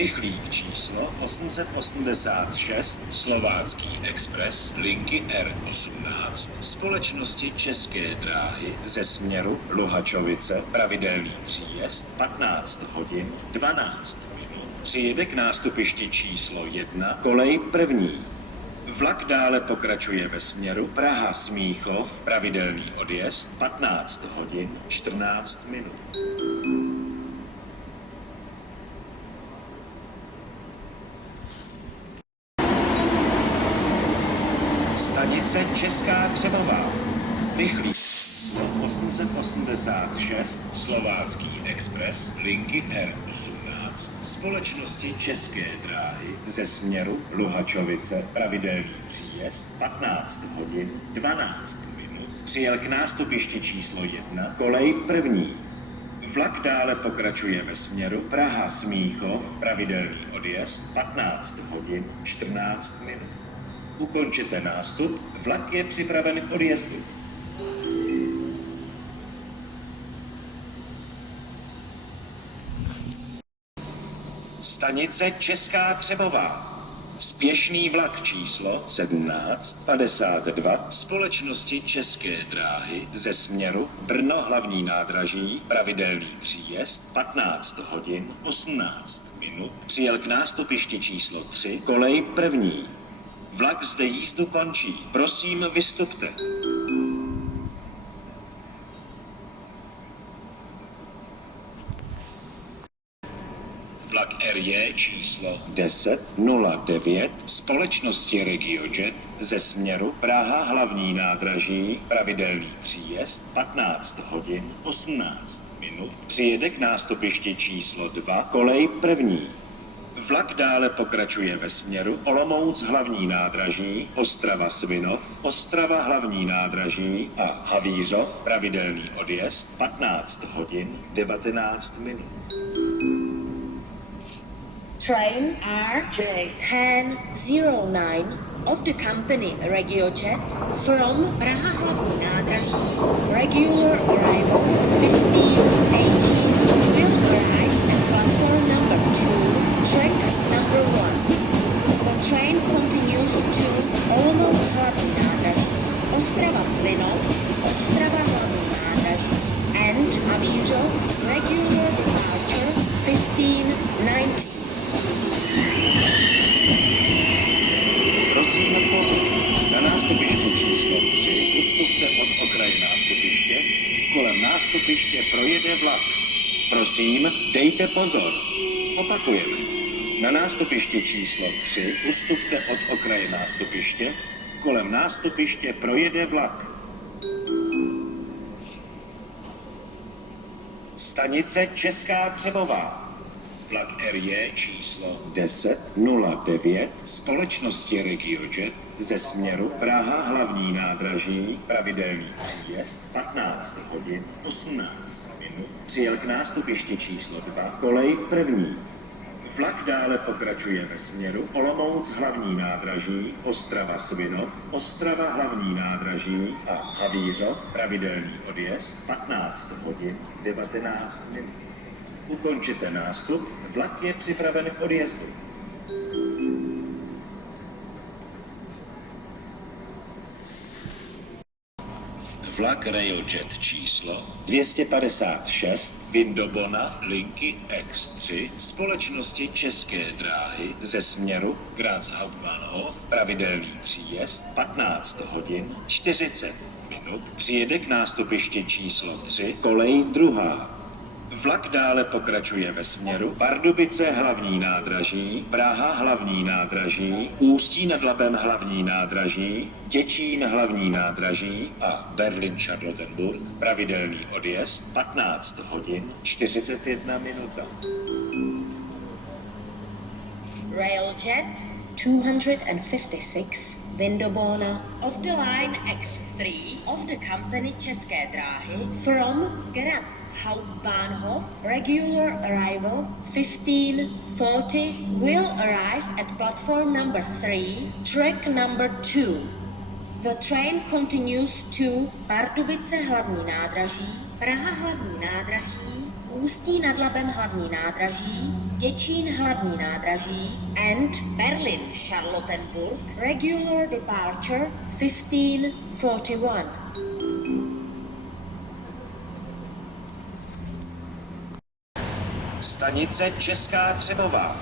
Rychlík číslo 886, Slovácký expres, linky R18, společnosti České dráhy ze směru Luhačovice, pravidelný příjezd 15 hodin 12 minut. Přijede k nástupišti číslo 1, kolej první. Vlak dále pokračuje ve směru Praha-Smíchov, pravidelný odjezd 15 hodin 14 minut. Stanice Česká Třebová. Rychlík 886, Slovácký expres, linky R18, společnosti České dráhy ze směru Luhačovice, pravidelný příjezd 15 hodin 12 minut. Přijel k nástupišti číslo 1, kolej první. Vlak dále pokračuje ve směru Praha-Smíchov, pravidelný odjezd 15 hodin 14 minut. Ukončete nástup, vlak je připraven k odjezdu. Stanice Česká Třebová. Spěšný vlak číslo 1752 společnosti České dráhy ze směru Brno hlavní nádraží, pravidelný příjezd 15 hodin 18 minut, přijel k nástupišti číslo 3, kolej první. Vlak zde jízdu končí. Prosím, vystupte. Vlak RJ číslo 1009 společnosti RegioJet ze směru Praha hlavní nádraží, pravidelný příjezd 15 hodin 18 minut, přijede k nástupišti číslo 2, kolej první. Vlak dále pokračuje ve směru Olomouc hlavní nádraží, Ostrava Svinov, Ostrava hlavní nádraží a Havířov, pravidelný odjezd 15 hodin 19 minut. Train RJ1009 of the company RegioJet from Praha hlavní nádraží, regular arrival 1518 will arrive at platform number 2, track number 1. The train continues to Olomouc hlavní nádraží, Ostrava Svinov, Ostrava hlavní nádraží and Havířov, regular departure 1519. Prosím pozor. Na nástupišti číslo 3 ustupte od okraje nástupiště. Kolem nástupiště projede vlak. Prosím, dejte pozor. Opakujeme. Na nástupišti číslo 3 ustupte od okraje nástupiště. Kolem nástupiště projede vlak. Stanice Česká Třebová. Vlak RJ číslo 1009 společnosti RegioJet ze směru Praha hlavní nádraží, pravidelný příjezd 15 hodin 18 minut, přijel k nástupišti číslo 2, kolej první. Vlak dále pokračuje ve směru Olomouc hlavní nádraží, Ostrava Svinov, Ostrava hlavní nádraží a Havířov, pravidelný odjezd 15 hodin 19 minut. Ukončete nástup, vlak je připraven k odjezdu. Vlak RailJet číslo 256 Vindobona linky X3 společnosti České dráhy ze směru Graz Hauptbahnhof, pravidelný příjezd 15 hodin 40 minut, přijede k nástupišti číslo 3, kolej druhá. Vlak dále pokračuje ve směru Pardubice hlavní nádraží, Praha hlavní nádraží, Ústí nad Labem hlavní nádraží, Děčín hlavní nádraží a Berlin-Charlottenburg, pravidelný odjezd 15 hodin 41 minuta. RailJet 256 Vindobona of the line X3 of the company České dráhy from Graz Hauptbahnhof, regular arrival 1540 will arrive at platform number 3, track number 2. The train continues to Pardubice hlavní nádraží, Praha hlavní nádraží, Ústí nad Labem hlavní nádraží, Děčín hlavní nádraží and Berlin Charlottenburg regular departure 1541. Stanice Česká Třebová.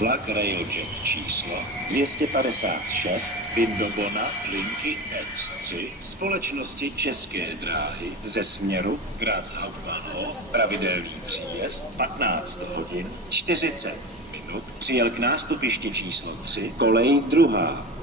Vlak Railjet číslo 256 Vindobona linky X3 společnosti České dráhy ze směru Graz Hauptbahnhof, pravidelný příjezd 15 hodin 40 minut, přijel k nástupišti číslo 3, kolej 2.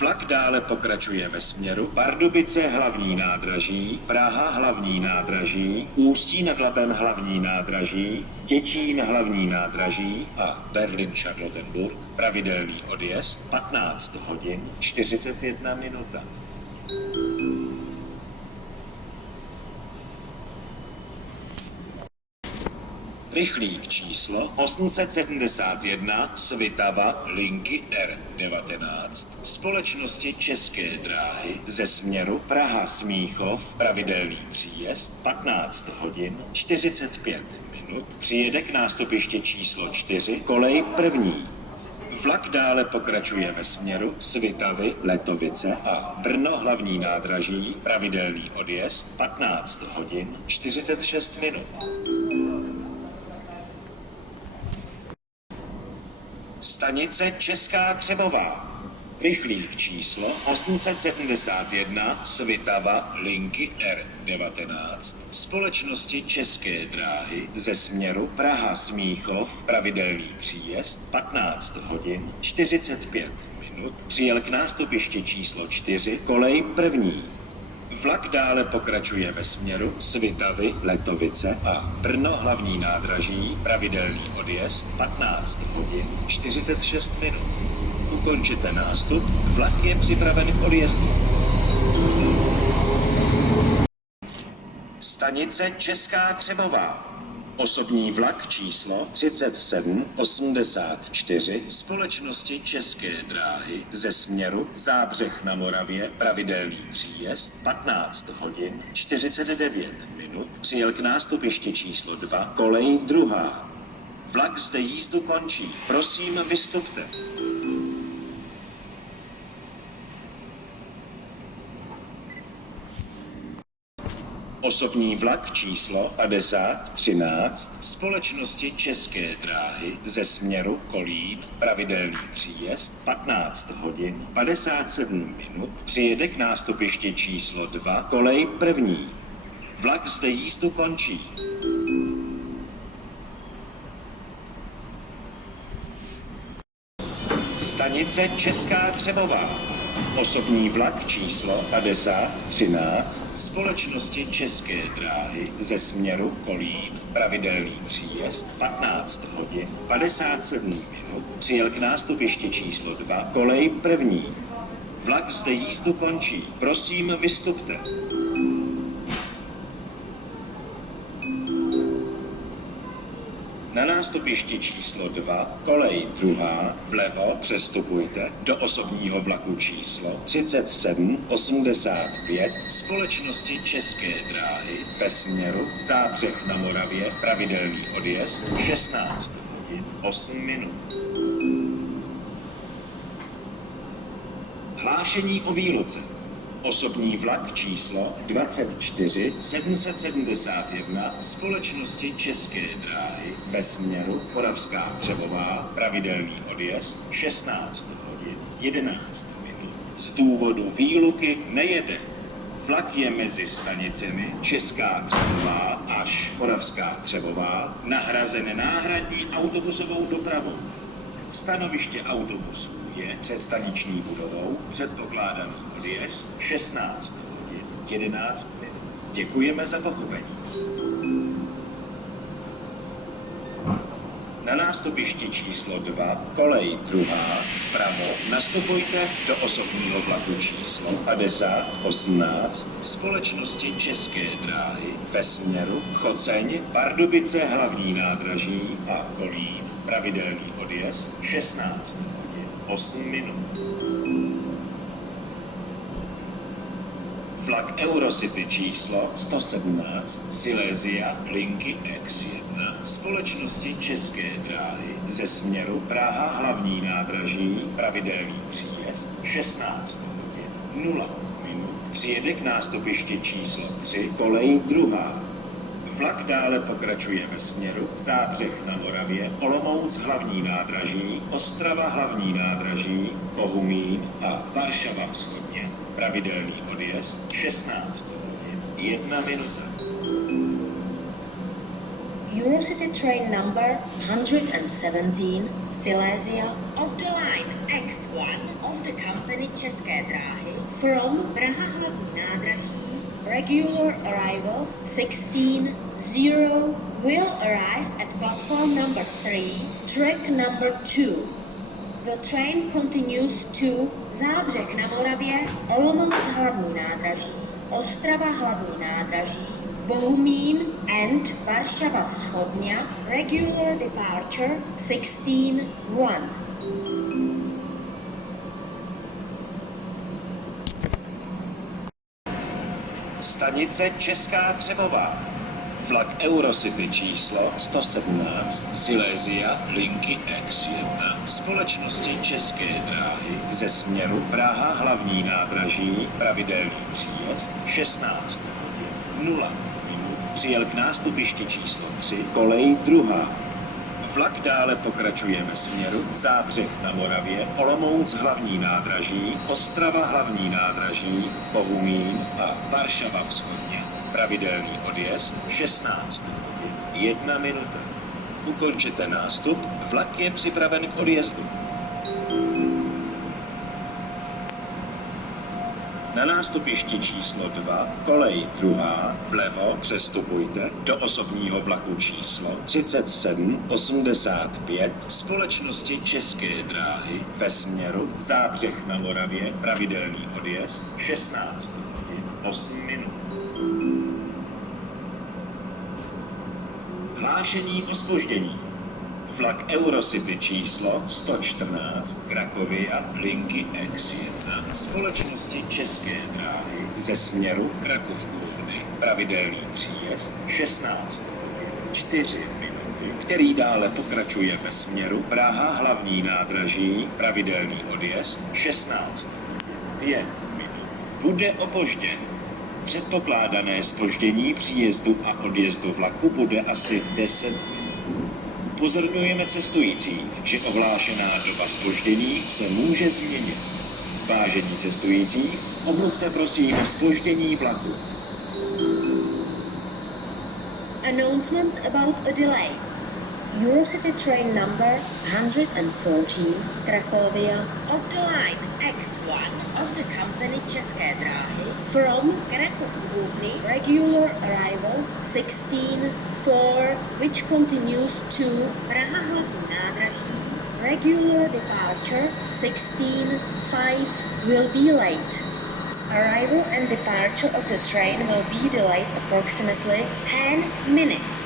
Vlak dále pokračuje ve směru Pardubice hlavní nádraží, Praha hlavní nádraží, Ústí nad Labem hlavní nádraží, Děčín hlavní nádraží a Berlin Charlottenburg, pravidelný odjezd 15 hodin 41 minuta. Rychlík číslo 871 Svitava linky R19 společnosti České dráhy ze směru Praha Smíchov, pravidelný příjezd 15 hodin 45 minut, přijede k nástupišti číslo 4, kolej první. Vlak dále pokračuje ve směru Svitavy, Letovice a Brno hlavní nádraží, pravidelný odjezd 15 hodin 46 minut. Stanice Česká Třebová. Rychlík číslo 871 Svitava linky R19 společnosti České dráhy ze směru Praha Smíchov, pravidelný příjezd 15 hodin 45 minut, přijel k nástupišti číslo 4, kolej první. Vlak dále pokračuje ve směru Svitavy, Letovice a Brno hlavní nádraží, pravidelný odjezd 15 hodin 46 minut. Ukončete nástup, vlak je připraven k odjezdu. Stanice Česká Třebová. Osobní vlak číslo 3784 společnosti České dráhy ze směru Zábřeh na Moravě, pravidelný příjezd 15 hodin 49 minut, přijel k nástupišti číslo 2, kolej 2. Vlak zde jízdu končí, prosím vystupte. Osobní vlak číslo 5013 společnosti České dráhy ze směru Kolín, pravidelný příjezd 15 hodin 57 minut, přijede k nástupišti číslo 2, kolej první. Vlak zde jízdu končí. Stanice Česká Třebová. Osobní vlak číslo 5013 společnosti České dráhy ze směru Kolín, pravidelný příjezd 15 hodin 57 minut, přijel k nástupišti číslo 2, kolej první. Vlak zde jízdu končí, prosím vystupte. Na nástupišti číslo 2, kolej 2, vlevo přestupujte do osobního vlaku číslo 3785 společnosti České dráhy ve směru Zábřeh na Moravě, pravidelný odjezd 16 hodin 8 minut. Hlášení o výluce. Osobní vlak číslo 24771 společnosti České dráhy ve směru Moravská Třebová, pravidelný odjezd 16 hodin 11 minut. Z důvodu výluky nejede. Vlak je mezi stanicemi Česká Třebová až Moravská Třebová nahrazen náhradní autobusovou dopravou. Stanoviště autobusu je před staniční budovou, předpokládaný odjezd 16 hodin 11 minut. Děkujeme za pochopení. Na nástupišti číslo 2, kolej 2, vpravo, nastupujte do osobního vlaku číslo 5018 společnosti České dráhy ve směru Choceň, Pardubice hlavní nádraží a Kolín, pravidelný odjezd 16 hodin 8 minut. Vlak Eurocity číslo 117 Silesia linky X1 společnosti České dráhy ze směru Praha hlavní nádraží pravidelný příjezd 16 hodin 0 minut přijede k nástupišti číslo 3 kolej 2. Vlak dále pokračuje ve směru Zábřeh na Moravě, Olomouc hlavní nádraží, Ostrava hlavní nádraží, Bohumín a Varšava vzchodně. Pravidelný odjezd 16 hodin 1 minuta. Eurocity train number 117 Silesia of the line X1 of the company České dráhy from Praha hlavní nádraží. Regular arrival 16:0 will arrive at platform number 3, track number 2. The train continues to Zábřeh na Moravě, Olomouc hlavní nádraží, Ostrava hlavní nádraží, Bohumín and Varšava vzchodně. Regular departure 16:1. Stanice Česká Třebová. Vlak Eurocity číslo 117 Silesia linky X1 společnosti České dráhy ze směru Praha hlavní nádraží pravidelný příjezd 16 hodin 0 minut přijel k nástupišti číslo 3 kolej 2. Vlak dále pokračuje ve směru Zábřeh na Moravě, Olomouc hlavní nádraží, Ostrava hlavní nádraží, Bohumín a Varšava vzchodně. Pravidelný odjezd 16 hodin 1 minuta. Ukončete nástup, vlak je připraven k odjezdu. Na nástupišti číslo 2, kolej 2, vlevo přestupujte do osobního vlaku číslo 3785 společnosti České dráhy ve směru Zábřeh na Moravě, pravidelný odjezd 16 hodin 8 minut. Hlášení o zpoždění. Vlak Eurocity číslo 114 Krakovia linky X1 společnosti České dráhy ze směru Krakov-Kůvny pravidelný příjezd 16 hodin 4 minuty, který dále pokračuje ve směru Praha hlavní nádraží pravidelný odjezd 16 hodin 5 minut. Bude opožděn. Předpokládané zpoždění příjezdu a odjezdu vlaku bude asi 10 minut. Upozorňujeme cestující, že ohlášená doba zpoždění se může změnit. Vážení cestující, omluvte prosím zpoždění vlaku. Announcement about a delay. Eurocity train number 114 Cracovia of the line X1 of the company České dráhy from Krakov-Kůvny, regular arrival 16:4, which continues to Praha hlavní nádraží. Regular departure 16:5 will be late. Arrival and departure of the train will be delayed approximately 10 minutes.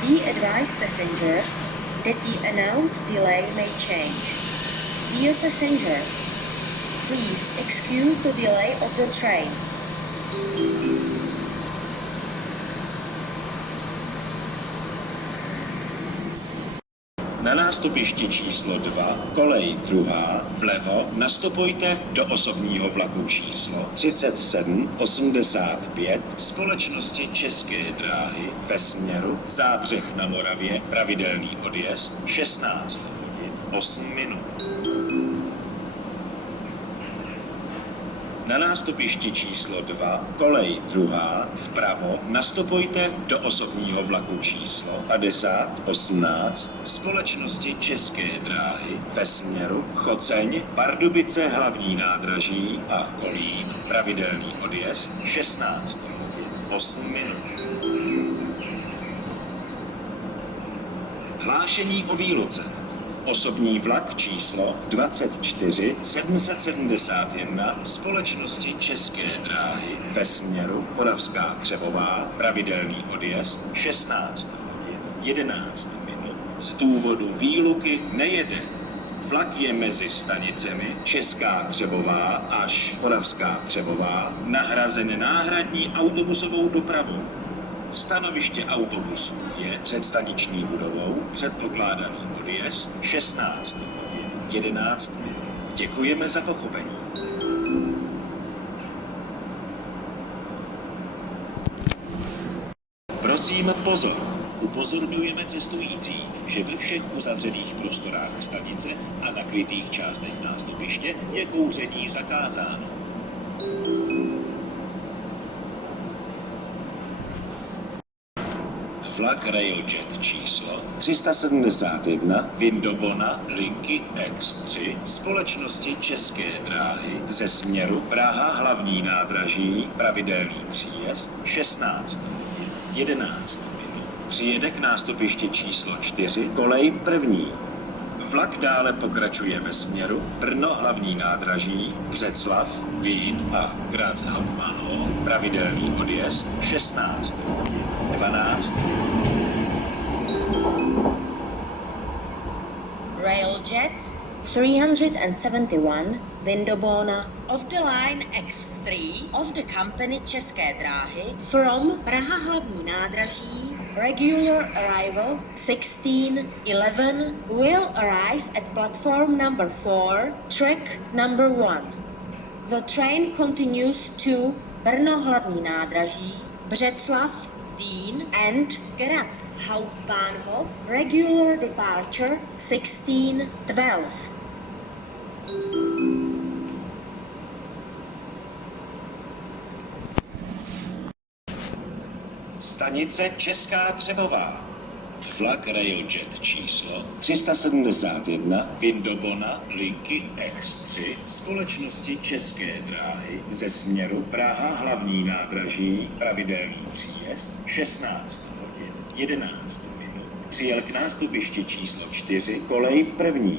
Be advised passengers that the announced delay may change. Dear passengers, please excuse the delay of the train. Na nástupišti číslo 2, kolej 2, vlevo nastupujte do osobního vlaku číslo 3785 společnosti České dráhy ve směru Zábřeh na Moravě, pravidelný odjezd 16 hodin 8 minut. Na nástupišti číslo 2, kolej 2, vpravo nastupujte do osobního vlaku číslo 5018 společnosti České dráhy ve směru Choceň, Pardubice hlavní nádraží a Kolín, pravidelný odjezd 16 hodin 8 minut. Hlášení o výluce. Osobní vlak číslo 24 771 společnosti České dráhy ve směru Moravská Třebová, pravidelný odjezd 16 hodin 11 minut. Z důvodu výluky nejede. Vlak je mezi stanicemi Česká Třebová až Moravská Třebová nahrazen náhradní autobusovou dopravou. Stanoviště autobusu je před staniční budovou, předpokládaný odjezd 16 hodin 11 minut. Děkujeme za pochopení. Prosím pozor. Upozorňujeme cestující, že ve všech uzavřených prostorách stanice a na krytých částech nástupiště je kouření zakázáno. Vlak Railjet číslo 371 Vindobona linky X3 společnosti České dráhy ze směru Praha hlavní nádraží pravidelný příjezd 16 hodin 11 minut. Přijede k nástupišti číslo 4 kolej první. Vlak dále pokračuje ve směru Brno hlavní nádraží, Břeclav, Vín a Graz Hauptbahnhof, pravidelný odjezd 16 hodin 12 minut. Railjet 371 Vindobona of the line X3 of the company České dráhy from Praha hlavní nádraží, regular arrival 16:11 will arrive at platform number 4, track number 1. The train continues to Brno hlavní nádraží, Břeclav, Vín and Graz Hauptbahnhof, regular departure 16:12. Stanice Česká Třebová. Vlak Railjet číslo 371 Vindobona linky X3 společnosti České dráhy ze směru Praha hlavní nádraží pravidelný příjezd 16 hodin 11 minut. Přijel k nástupišti číslo 4 kolej první.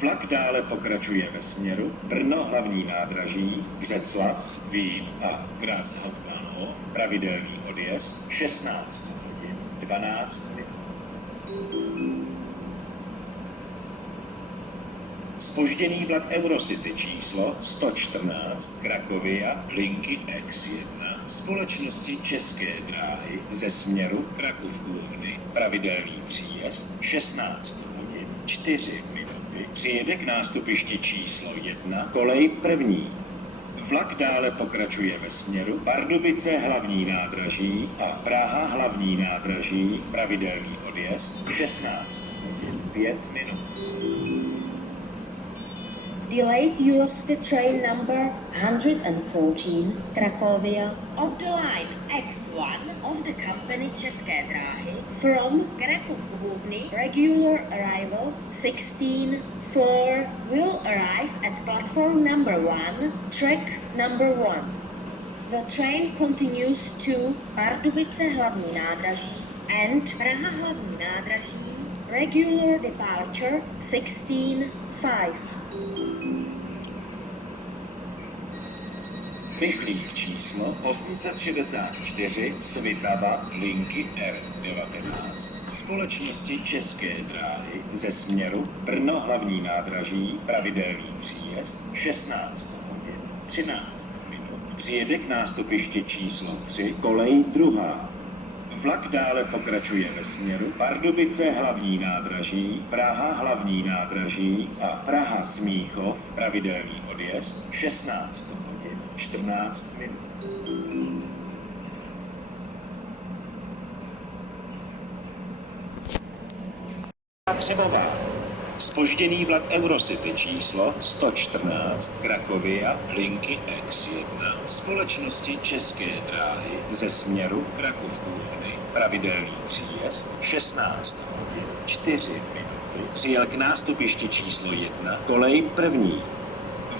Vlak dále pokračuje ve směru Brno hlavní nádraží, Břeclav, Vín a Graz Hauptbahnhof, pravidelný odjezd 16 hodin 12 minut. Zpožděný vlak Eurocity číslo 114 Krakovia linky X1 společnosti České dráhy ze směru Krakov-Úhny, pravidelný příjezd 16 hodin 4 minuty. Přijede k nástupišti číslo 1 kolej první. Vlak dále pokračuje ve směru Pardubice hlavní nádraží a Praha hlavní nádraží, pravidelný odjezd 16 hodin 5 minut. Delayed Eurocity train number 114 Cracovia of the line X1 of the company České dráhy from Krakov-Úhny, regular arrival 16:04 will arrive at platform number 1, track number 1. The train continues to Pardubice hlavní nádraží and Praha hlavní nádraží, regular departure 16:05. Rychlík číslo 864 Svitava linky R19 společnosti České dráhy ze směru Brno hlavní nádraží, pravidelný příjezd 16 hodin 13 minut. Přijede k nástupišti číslo 3 kolej druhá. Vlak dále pokračuje ve směru Pardubice hlavní nádraží, Praha hlavní nádraží a Praha Smíchov, pravidelný odjezd 16 hodin 14 minut. Třebová. Zpožděný vlak Eurocity číslo 114 Krakovia linky X1 společnosti České dráhy ze směru Krakov-Úhny, pravidelný příjezd 16 hodin 4 minuty. Přijel k nástupišti číslo 1 kolej první.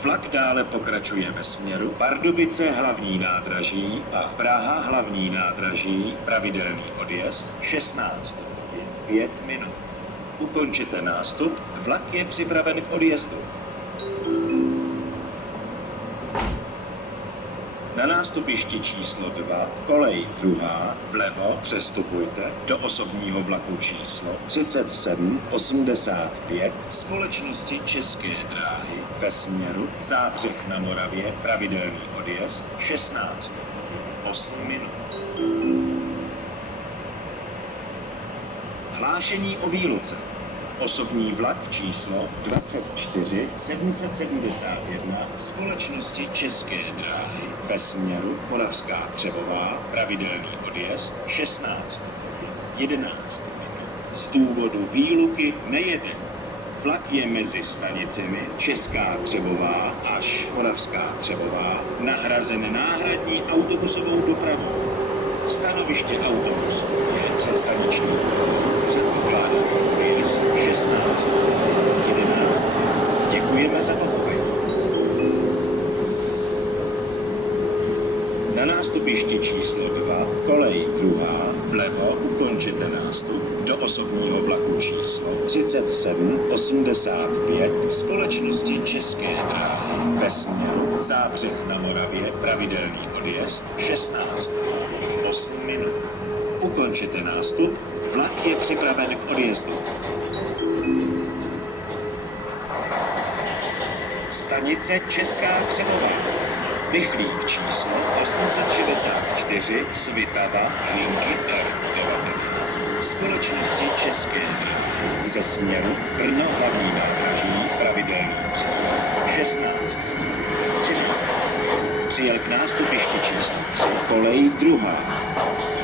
Vlak dále pokračuje ve směru Pardubice hlavní nádraží a Praha hlavní nádraží, pravidelný odjezd 16 hodin 5 minut. Ukončete nástup, vlak je připraven k odjezdu. Na nástupišti číslo 2, kolej druhá, vlevo přestupujte do osobního vlaku číslo 3785 společnosti České dráhy ve směru Zábřeh na Moravě, pravidelný odjezd 16. 8 minut. Hlášení o výluce. Osobní vlak číslo 24 771 společnosti České dráhy ve směru Moravská Třebová, pravidelný odjezd 16. 11. Z důvodu výluky nejede. Vlak je mezi stanicemi Česká Třebová až Moravská Třebová nahrazen náhradní autobusovou dopravou. Stanoviště autobusu je přestaniční. Předpokládá odjezd 16. 11. Děkujeme za pochopení. Na nástupišti číslo 2, kolej druhá, vlevo ukončete nástup do osobního vlaku číslo 3785 společnosti České dráhy ve směru Zábřeh na Moravě, pravidelný odjezd 16. 8 minut. Ukončete nástup, vlak je připraven k odjezdu. Stanice Česká Třebová. Rychlík číslo 864 Svitava linky R19 společnosti České dráhy ze směru Brno hlavní nádraží, pravidelný příjezd 16. 13. Přijel k nástupišti číslo 3 kolej druhá.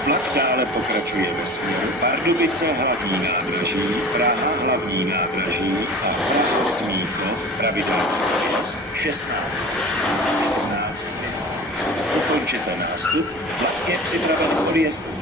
Vlak dále pokračuje ve směru Pardubice hlavní nádraží, Praha hlavní nádraží a Praha Smíchov, pravidelný odjezd 16. 14 minut. Ukončete nástup, vlak je připraven k odjezdu.